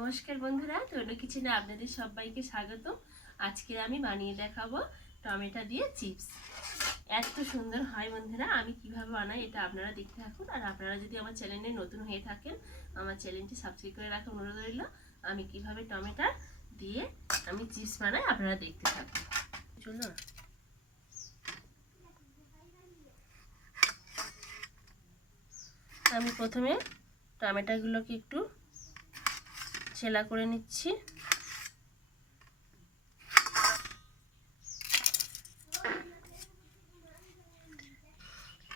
নমস্কার বন্ধুরা, তনু কিচেনে আপনাদের সবাইকে স্বাগত। আজকে আমি বানিয়ে দেখাবো টমেটো দিয়ে চিপস। এত সুন্দর হয় বন্ধুরা, আমি কিভাবে বানাই এটা আপনারা দেখতে থাকুন। আর আপনারা যদি আমার চ্যানেলে নতুন হয়ে থাকেন, আমার চ্যানেলটি সাবস্ক্রাইব করে রাখার অনুরোধ রইল। আমি কিভাবে টমেটো দিয়ে আমি চিপস বানাই আপনারা দেখতে থাকুন। চলুন। আমি প্রথমে টমেটোগুলোকে একটু ছেলা করে নিচ্ছি।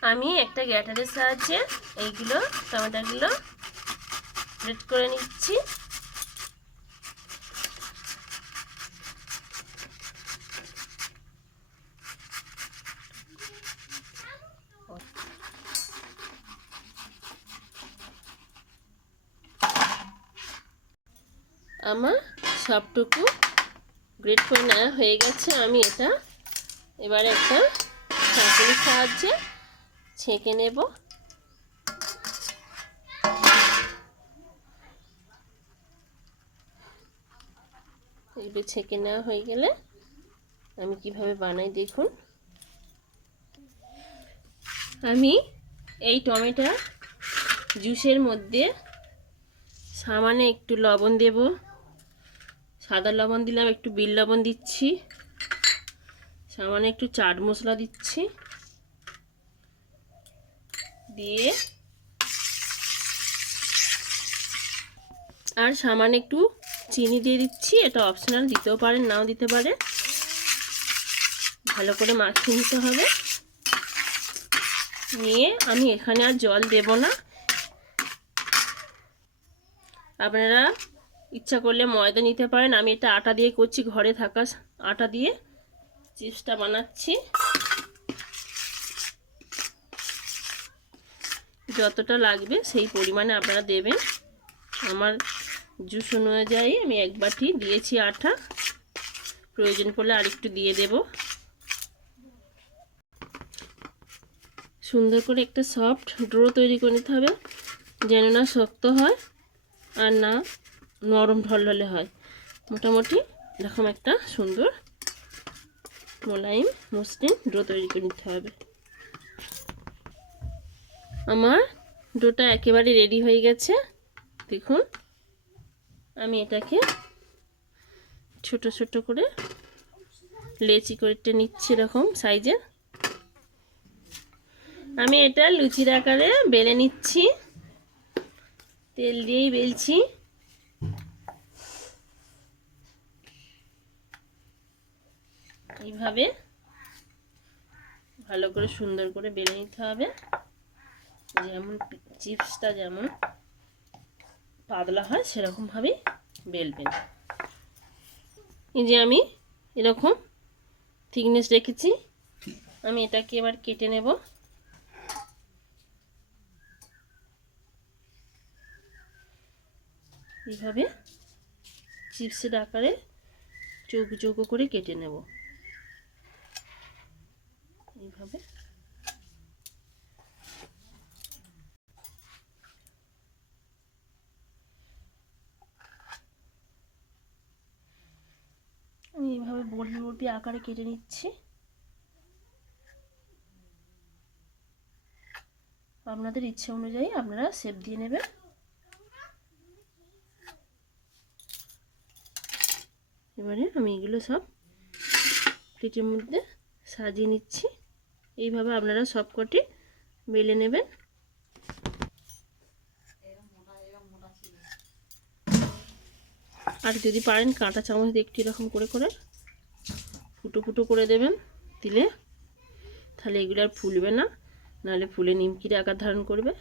আমি একটা গ্রেটারের সাহায্যে এইগুলো টমেটোগুলো গ্রেট করে নিচ্ছি। আমার সবটুকু গ্রেট করে নেওয়া হয়ে গেছে। আমি এটা এবারে একটা চাকুর সাহায্যে ছেঁকে নেব। এগুলো ছেঁকে নেওয়া হয়ে গেলে আমি কিভাবে বানাই দেখুন। আমি এই টমেটো জুসের মধ্যে সামান্য একটু লবণ দেব। সাদা লবণ দিলাম, একটু বিট লবণ দিচ্ছি, সামান্য একটু চাট মশলা দিচ্ছি, দিয়ে আর সামান্য একটু চিনি দিয়ে দিচ্ছি। এটা অপশনাল, দিতেও পারেন নাও দিতে পারে। ভালো করে মাখিয়ে নিতে হবে। নিয়ে আমি এখানে আর জল দেব না। আপনারা ইচ্ছা করলে ময়দা নিতে পারেন। আমি এটা আটা দিয়ে করছি, ঘরে থাকা আটা দিয়ে চিপসটা বানাচ্ছি। যতটা লাগবে সেই পরিমাণে আপনারা দেবেন। আমার জুস অনুযায়ী আমি এক বাটি দিয়েছি আটা, প্রয়োজন পড়লে আরেকটু দিয়ে দেব। সুন্দর করে একটা সফট ডো তৈরি করে নিতে হবে, যেন না শক্ত হয় আর না নরম ঢলঢলে হয়। মোটামুটি এরকম একটা সুন্দর মোলায়েম মসৃণ ডো তৈরি করে নিতে হবে। আমার ডোটা একেবারে রেডি হয়ে গেছে। দেখুন, আমি এটাকে ছোট ছোট করে লেচি করে নিচ্ছি এরকম সাইজের। আমি এটা লুচির আকারে বেলে নিচ্ছি, তেল দিয়েই বেলছি। এইভাবে ভালো করে সুন্দর করে বেলে নিতে হবে, যেমন চিপসটা যেমন পাতলা হয় সেরকম ভাবেই বেলবেন। এই যে আমি এরকম থিকনেস রেখেছি। আমি এটাকে এবার কেটে নেব। এইভাবে চিপসের আকারে চৌকো চৌকো করে কেটে নেব। এইভাবে আমি এইভাবে বড়ি বড়ি আকারে কেটে নিচ্ছি। আপনাদের ইচ্ছে অনুযায়ী আপনারা শেপ দিয়ে নেবেন। এবারে আমি এগুলো সব প্লেটের মধ্যে সাজিয়ে নিচ্ছি। এইভাবে আপনারা সব কটি বেলে নেবেন। আর যদি পারেন কাঁটা চামচ দিয়ে একটু এরকম করে করে ফুটো ফুটো করে দেবেন, দিলে তাহলে এগুলো আর ফুলবে না, নাহলে ফুলে নিমকির আকার ধারণ করবে।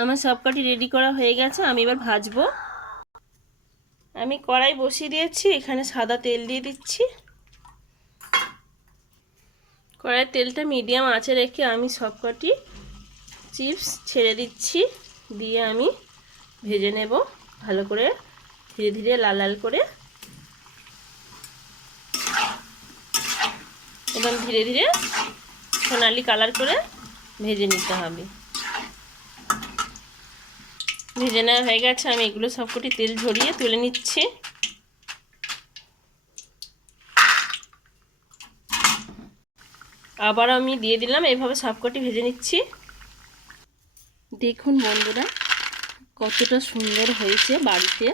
আমার সব কটি রেডি করা হয়ে গেছে। আমি এবার ভাজবো। আমি কড়াই বসিয়ে দিয়েছি, এখানে সাদা তেল দিয়ে দিচ্ছি। কড়াইয়ের তেলটা মিডিয়াম আঁচে রেখে আমি সব কটি চিপস ছেড়ে দিচ্ছি, দিয়ে আমি ভেজে নেব ভালো করে, ধীরে ধীরে লাল লাল করে এবং ধীরে ধীরে সোনালি কালার করে ভেজে নিতে হবে। ভেজে নেওয়া হয়ে গেছে, আমি এগুলো সবকটি তেল ঝরিয়ে তুলে নিচ্ছি। আবার আমি দিয়ে দিলাম, এইভাবে সবকটি ভেজে নিচ্ছি। দেখুন বন্ধুরা কতটা সুন্দর হয়েছে। বাড়িতে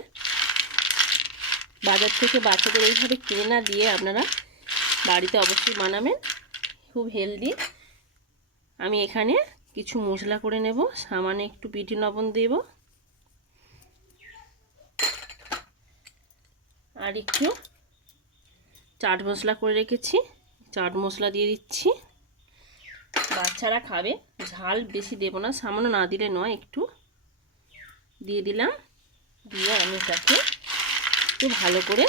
বাজার থেকে বাচ্চাদের এইভাবে কিনে না দিয়ে আপনারা বাড়িতে অবশ্যই বানাবেন, খুব হেলদি। আমি এখানে কিছু মশলা করে নেব, সামান্য একটু বিট লবণ দেব, আর একটু চাট মশলা করে রেখেছি, চাট মশলা দিয়ে দিচ্ছি। বাচ্চারা খাবে, ঝাল বেশি দেব না, সামান্য না দিলে নয়, একটু দিয়ে দিলাম। দিয়ে আমি এটাকে একটু ভালো করে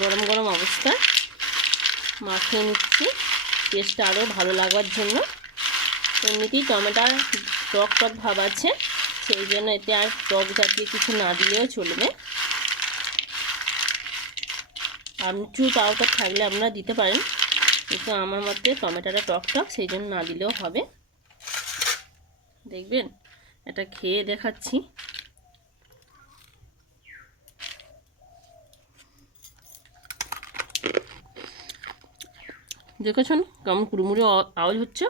গরম গরম অবস্থায় মাখিয়ে নিচ্ছি, টেস্টটা আরও ভালো লাগবার জন্য। এমনিতেই টমেটোর টক টক ভাব আছে, সেই জন্য এতে আর টক জাতীয় কিছু না দিলেও চলবে। আমচুর পাউডার থাকলে আপনারা দিতে পারেন, কিন্তু আমার মতে টমেটোটা টক টক, সেই জন্য না দিলেও হবে। দেখবেন এটা খেয়ে দেখাচ্ছি। দেখেছেন কেমন কুড়মুড়ে আওয়াজ হচ্ছে।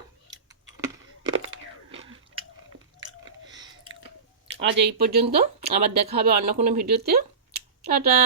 আজ এই পর্যন্ত, আবার দেখা হবে অন্য কোনো ভিডিওতে। টাটা।